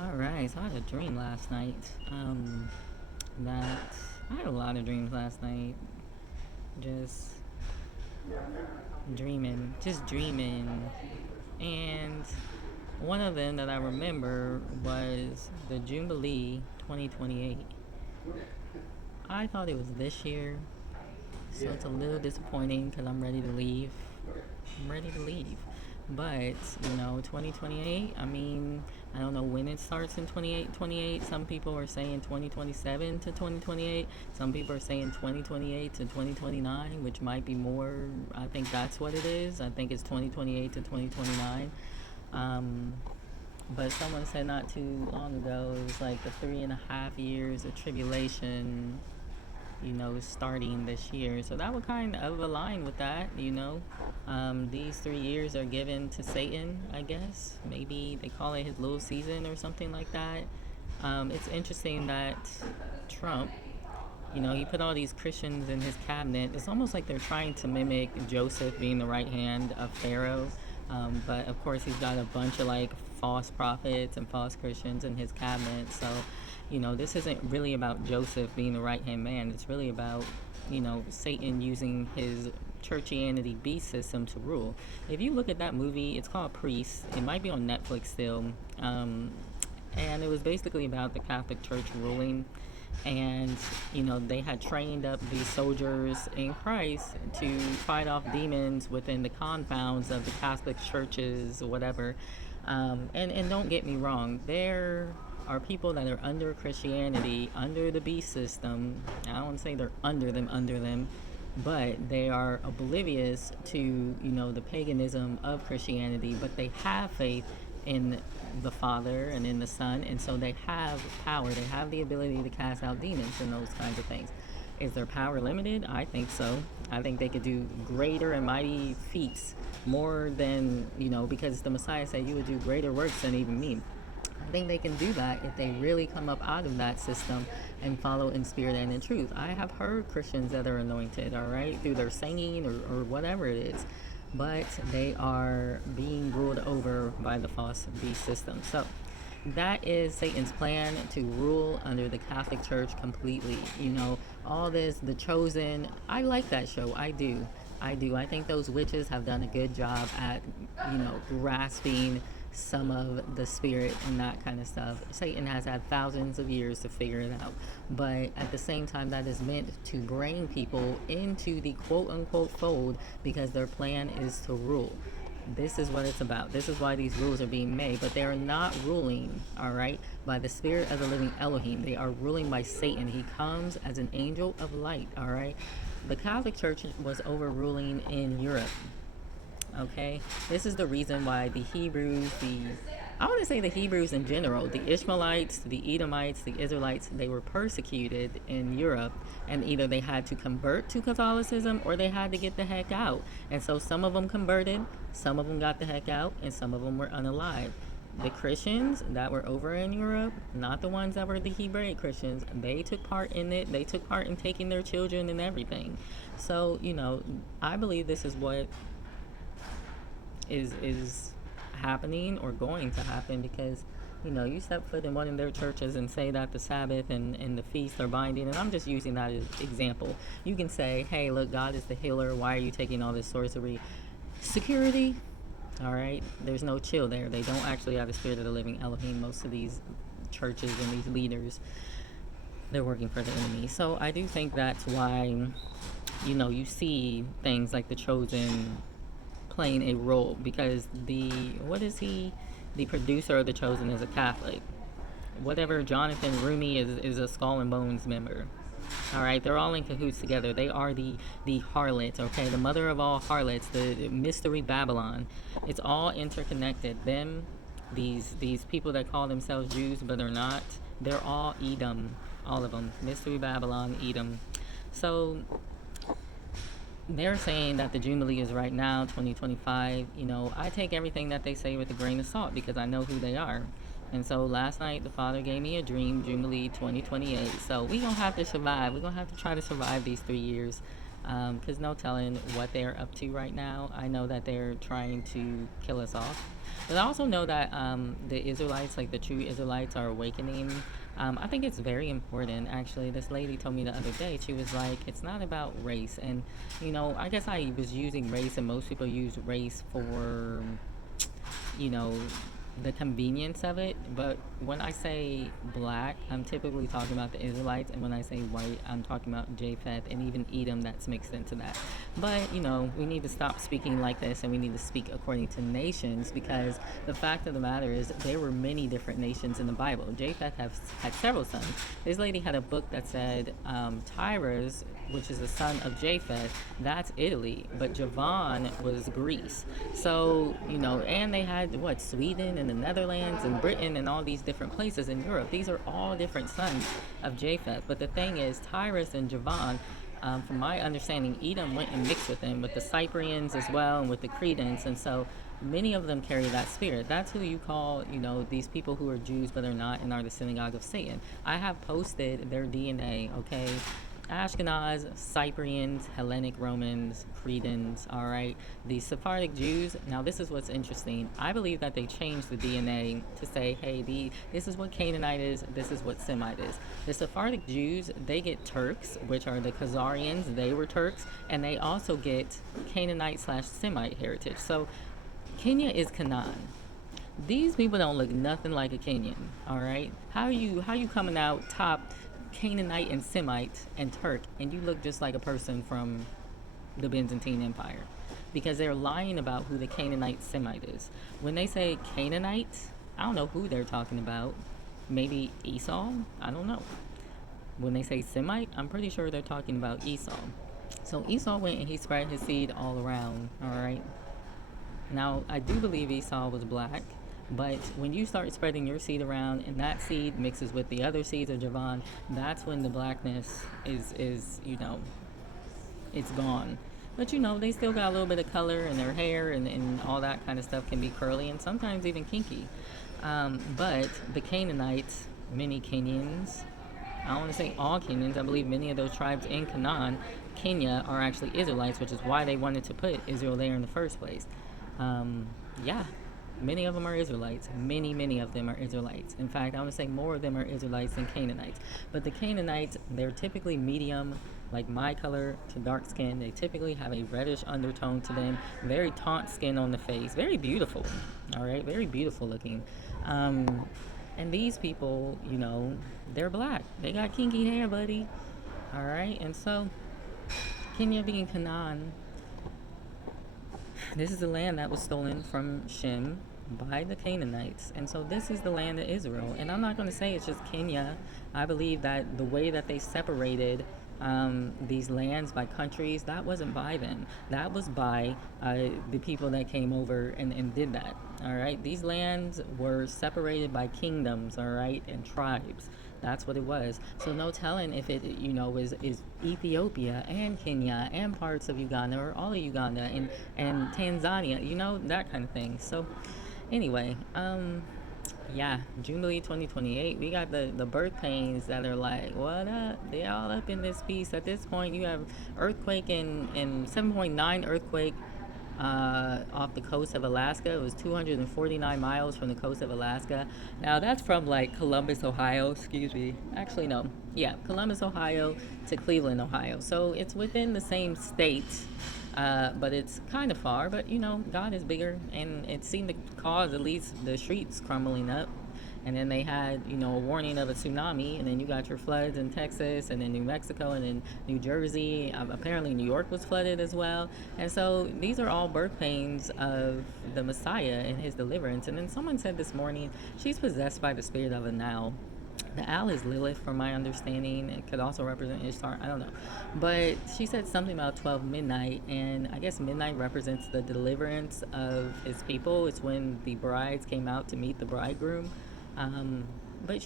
All right, so I had a dream last night. That I had a lot of dreams last night. Just just dreaming. And one of them that I remember was the Jubilee 2028. I thought it was this year, so it's a little disappointing because I'm ready to leave. I'm ready to leave. But, 2028, I mean, I don't know when it starts in 28. Some people are saying 2027 to 2028. Some people are saying 2028 to 2029, which might be more. I think that's what it is. I think it's 2028 to 2029. Um, but someone said not too long ago, it was like the 3.5 years of tribulation, starting this year. So that would kind of align with that. These 3 years are given to Satan, I guess. Maybe they call it his little season or something like that. It's interesting that Trump, he put all these Christians in his cabinet. It's almost like they're trying to mimic Joseph being the right hand of Pharaoh. But of course, he's got a bunch of like false prophets and false Christians in his cabinet. So, this isn't really about Joseph being the right hand man. It's really about, Satan using his churchianity beast system to rule. If you look at that movie, it's called Priest. It might be on Netflix still. And it was basically about the Catholic Church ruling. And they had trained up these soldiers in Christ to fight off demons within the confounds of the Catholic churches, whatever. And don't get me wrong, there are people that are under Christianity, under the beast system. I don't want to say they're under them, but they are oblivious to the paganism of Christianity, but they have faith in the Father and in the Son, and so they have power. They have the ability to cast out demons and those kinds of things. Is their power limited? I think so. I think they could do greater and mighty feats, more than, because the Messiah said you would do greater works than even me. I think they can do that if they really come up out of that system and follow in spirit and in truth. I have heard Christians that are anointed, all right, through their singing or whatever it is, but they are being ruled over by the false beast system. So that is Satan's plan, to rule under the Catholic Church completely. All this, The Chosen, I like that show. I do. I think those witches have done a good job at, grasping some of the spirit and that kind of stuff. Satan has had thousands of years to figure it out. But at the same time, that is meant to bring people into the quote unquote fold because their plan is to rule. This is what it's about. This is why these rules are being made. But they are not ruling, all right, by the spirit of the living Elohim. They are ruling by Satan. He comes as an angel of light, all right? The Catholic Church was overruling in Europe. Okay, this is the reason why the Hebrews, I want to say the Hebrews in general, the Ishmaelites, the Edomites, the Israelites, they were persecuted in Europe, and either they had to convert to Catholicism or they had to get the heck out. And so some of them converted, some of them got the heck out, and some of them were unalive. The Christians that were over in Europe, not the ones that were the Hebraic Christians, they took part in it. They took part in taking their children and everything. So, I believe this is what is happening or going to happen, because you step foot in one of their churches and say that the Sabbath and the feast are binding, and I'm just using that as example. You can say, hey, look, God is the healer, why are you taking all this sorcery? Security, all right, there's no chill there. They don't actually have the spirit of the living Elohim. Most of these churches and these leaders, they're working for the enemy. So I do think that's why you see things like The Chosen playing a role, because the producer of The Chosen is a Catholic. Whatever, Jonathan Rumi is a Skull and Bones member. All right, they're all in cahoots together. They are the harlot, okay, the mother of all harlots, the mystery Babylon. It's all interconnected. These people that call themselves Jews but are not, they're all Edom, all of them. Mystery Babylon, Edom. So they're saying that the Jubilee is right now, 2025. I take everything that they say with a grain of salt because I know who they are. And so last night, the Father gave me a dream, Jubilee 2028. So we're going to have to survive. We're going to have to try to survive these 3 years. because no telling what they're up to right now. I know that they're trying to kill us off, but I also know that the Israelites, like the true Israelites, are awakening. I think it's very important. Actually, this lady told me the other day. She was like, "It's not about race," and I guess I was using race, and most people use race for you know, the convenience of it. But when I say black, I'm typically talking about the Israelites, and when I say white, I'm talking about Japheth and even Edom that's mixed into that. But we need to stop speaking like this, and we need to speak according to nations, because the fact of the matter is there were many different nations in the Bible. Japheth had several sons. This lady had a book that said Tyrus, which is the son of Japheth, that's Italy, but Javan was Greece. So, and they had what, Sweden and the Netherlands and Britain and all these different places in Europe. These are all different sons of Japheth. But the thing is, Tyrus and Javan, from my understanding, Edom went and mixed with them, with the Cyprians as well, and with the Cretans. And so many of them carry that spirit. That's who you call, these people who are Jews but are not and are the synagogue of Satan. I have posted their DNA, okay? Ashkenaz, Cyprians, Hellenic Romans, Cretans, all right? The Sephardic Jews, now this is what's interesting. I believe that they changed the DNA to say, hey, this is what Canaanite is, this is what Semite is. The Sephardic Jews, they get Turks, which are the Khazarians, they were Turks, and they also get Canaanite/Semite heritage. So Kenya is Canaan. These people don't look nothing like a Kenyan, all right? How you coming out top Canaanite and Semite and Turk, and you look just like a person from the Byzantine Empire? Because they're lying about who the Canaanite Semite is. When they say Canaanite, I don't know who they're talking about. Maybe Esau? I don't know. When they say Semite, I'm pretty sure they're talking about Esau. So Esau went and he spread his seed all around, all right? Now, I do believe Esau was black. But when you start spreading your seed around and that seed mixes with the other seeds of Javan, that's when the blackness is it's gone. But they still got a little bit of color in their hair, and all that kind of stuff can be curly and sometimes even kinky. But the Canaanites, many Kenyans, I don't want to say all Kenyans, I believe many of those tribes in Canaan, Kenya, are actually Israelites, which is why they wanted to put Israel there in the first place. Yeah. Many of them are Israelites. Many of them are Israelites. In fact, I want to say more of them are Israelites than Canaanites. But the Canaanites, they're typically medium, like my color, to dark skin. They typically have a reddish undertone to them. Very taunt skin on the face. Very beautiful. All right? Very beautiful looking. And these people, they're black. They got kinky hair, buddy. All right? And so, Kenya being Canaan, this is the land that was stolen from Shem by the Canaanites. And so this is the land of Israel. And I'm not going to say it's just Kenya. I believe that the way that they separated these lands by countries, that wasn't by them. That was by the people that came over and did that. All right. These lands were separated by kingdoms, all right, and tribes. That's what it was. So no telling if it, is Ethiopia and Kenya and parts of Uganda, or all of Uganda and Tanzania, that kind of thing. So anyway, yeah, Jubilee 2028. We got the birth pains that are like, what up? They all up in this piece. At this point, you have earthquake and 7.9 earthquake off the coast of Alaska. It was 249 miles from the coast of Alaska. Now that's from like Columbus, Ohio. Excuse me. Actually, no. Yeah, Columbus, Ohio to Cleveland, Ohio. So it's within the same state, but it's kind of far. But God is bigger, and it seemed to cause at least the streets crumbling up. And then they had, a warning of a tsunami, and then you got your floods in Texas, and then New Mexico, and then New Jersey. Apparently New York was flooded as well. And so these are all birth pains of the Messiah and his deliverance. And then someone said this morning, she's possessed by the spirit of an owl. The owl is Lilith, from my understanding. It could also represent Ishtar. I don't know. But she said something about 12 midnight, and I guess midnight represents the deliverance of his people. It's when the brides came out to meet the bridegroom. But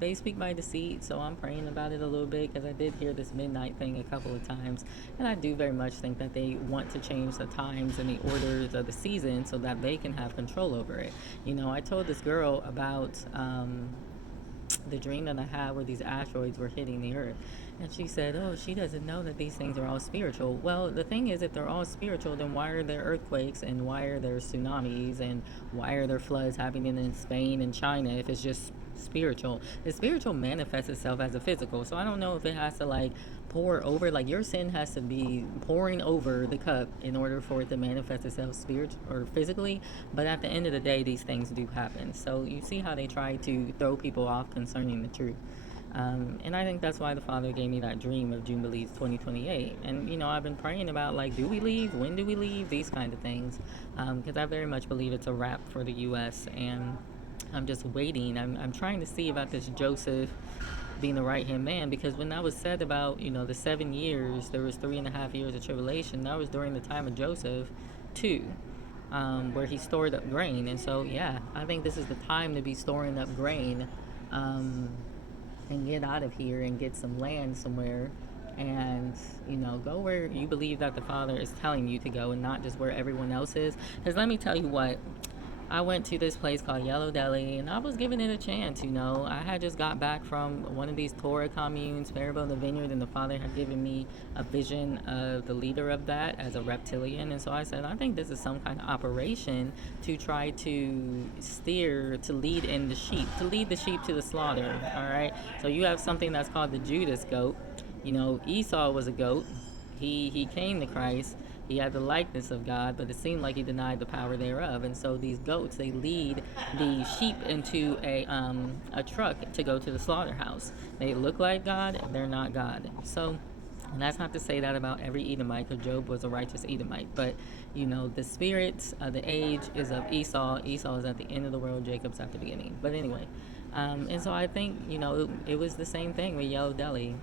they speak by deceit, so I'm praying about it a little bit, because I did hear this midnight thing a couple of times, and I do very much think that they want to change the times and the orders of the season so that they can have control over it. I told this girl about the dream that I had where these asteroids were hitting the earth, And she said, oh, she doesn't know that these things are all spiritual. Well, the thing is, if they're all spiritual, then why are there earthquakes and why are there tsunamis and why are there floods happening in Spain and China if it's just spiritual? The spiritual manifests itself as a physical. So I don't know if it has to like pour over, like your sin has to be pouring over the cup in order for it to manifest itself spiritual or physically. But at the end of the day, these things do happen. So you see how they try to throw people off concerning the truth. And I think that's why the Father gave me that dream of Jubilees 2028. And, you know, I've been praying about, like, do we leave? When do we leave? These kind of things. Because I very much believe it's a wrap for the U.S. And I'm just waiting. I'm trying to see about this Joseph being the right-hand man. Because when that was said about, you know, the 7 years, there was 3.5 years of tribulation. That was during the time of Joseph, too. Where he stored up grain. And so, yeah, I think this is the time to be storing up grain. And get out of here and get some land somewhere and, you know, go where you believe that the Father is telling you to go and not just where everyone else is. Because let me tell you what, I went to this place called Yellow Deli and I was giving it a chance, you know. I had just got back from one of these Torah communes, Faribault the Vineyard, and the Father had given me a vision of the leader of that as a reptilian. And so I said, I think this is some kind of operation to try to steer, to lead in the sheep, to lead the sheep to the slaughter, all right? So you have something that's called the Judas goat. You know, Esau was a goat. He came to Christ. He had the likeness of God, but it seemed like he denied the power thereof. And so these goats, they lead the sheep into a truck to go to the slaughterhouse. They look like God, they're not God. So, and that's not to say that about every Edomite, because Job was a righteous Edomite. But, you know, the spirit of the age is of Esau. Esau is at the end of the world, Jacob's at the beginning. But anyway, and so I think, you know, it was the same thing with Yellow Deli.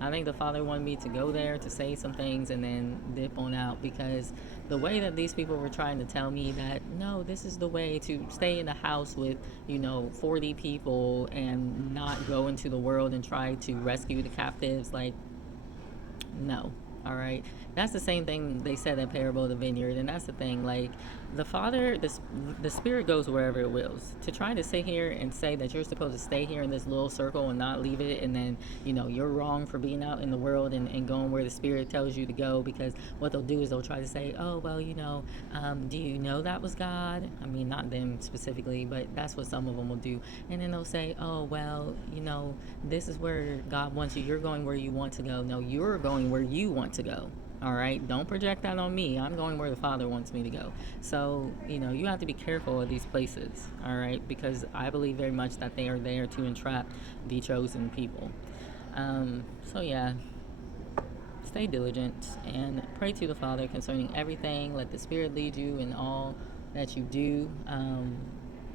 I think the Father wanted me to go there to say some things and then dip on out, because the way that these people were trying to tell me that, no, this is the way to stay in the house with, you know, 40 people and not go into the world and try to rescue the captives, like, no. All right, that's the same thing they said at Parable of the Vineyard, and that's the thing. Like, the Father, the Spirit goes wherever it wills. To try to sit here and say that you're supposed to stay here in this little circle and not leave it, and then, you know, you're wrong for being out in the world and going where the Spirit tells you to go, because what they'll do is they'll try to say, oh, well, you know, do you know that was God? I mean, not them specifically, but that's what some of them will do. And then they'll say, oh, well, you know, this is where God wants you. You're going where you want to go. No, you're going where you want to go. All right, don't project that on me. I'm going where the Father wants me to go. So, you know, you have to be careful of these places, all right, because I believe very much that they are there to entrap the chosen people. So yeah, stay diligent and pray to the Father concerning everything. Let the Spirit lead you in all that you do.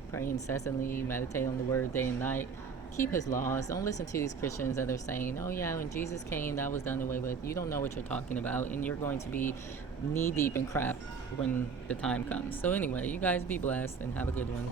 Pray incessantly, meditate on the Word day and night. Keep his laws. Don't listen to these Christians that are saying, oh yeah, when Jesus came, that was done away with. You don't know what you're talking about, and you're going to be knee deep in crap when the time comes. So anyway, you guys be blessed and have a good one.